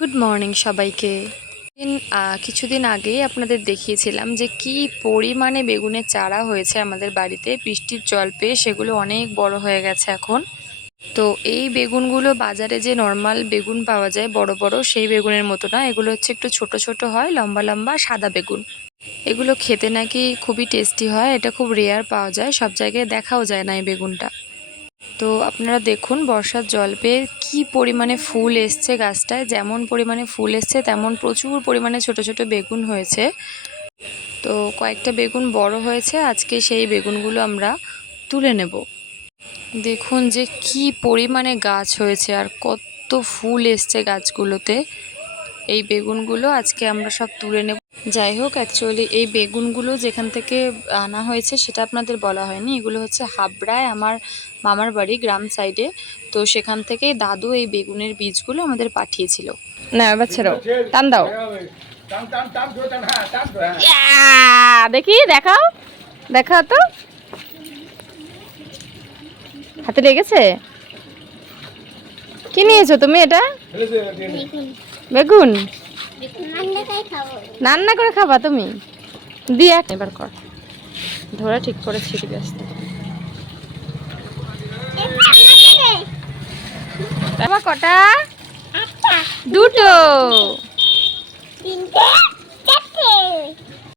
Good morning সবাইকে। কিছুদিন আগেই আপনাদের দেখিয়েছিলাম যে কি পরিমাণে বেগুনের চারা হয়েছে আমাদের বাড়িতে। বৃষ্টির জল পেয়ে সেগুলো অনেক বড় হয়ে গেছে এখন। তো এই বেগুনগুলো বাজারে যে নর্মাল বেগুন পাওয়া যায় বড় বড়, সেই বেগুনের মতো না। এগুলো হচ্ছে একটু ছোট ছোট হয়, লম্বা লম্বা সাদা বেগুন। এগুলো খেতে নাকি খুবই টেস্টি হয়। এটা খুব রেয়ার পাওয়া যায়, সব জায়গায় দেখাও যায় না এই বেগুনটা। তো আপনারা দেখুন বর্ষার জল পেয়ে কী পরিমাণে ফুল এসছে গাছটায়। যেমন পরিমাণে ফুল এসছে তেমন প্রচুর পরিমাণে ছোট ছোট বেগুন হয়েছে। তো কয়েকটা বেগুন বড় হয়েছে, আজকে সেই বেগুনগুলো আমরা তুলে নেব। দেখুন যে কি পরিমাণে গাছ হয়েছে আর কত ফুল এসছে গাছগুলোতে। এই বেগুনগুলো আজকে আমরা সব তুলে নেব। যাই হোক, অ্যাকচুয়ালি এই বেগুনগুলো যেখান থেকে আনা হয়েছে সেটা আপনাদের বলা হয়নি। এগুলো হচ্ছে হাবড়ায়, আমার মামার বাড়ি গ্রাম সাইডে। তো সেখান থেকে দাদু এই বেগুনের বীজগুলো আমাদের পাঠিয়েছিল। না বাচ্চারাও টান দাও, দেখি দেখাও, দেখাও তো। হাতে লেগেছে? কি নিয়েছো তুমি? এটা বেগুন রান্না করে খাবা তুমি? দিয়ে এবার কর, ধরে ঠিক করে ছিটবে আসতে। কটা? দুটো।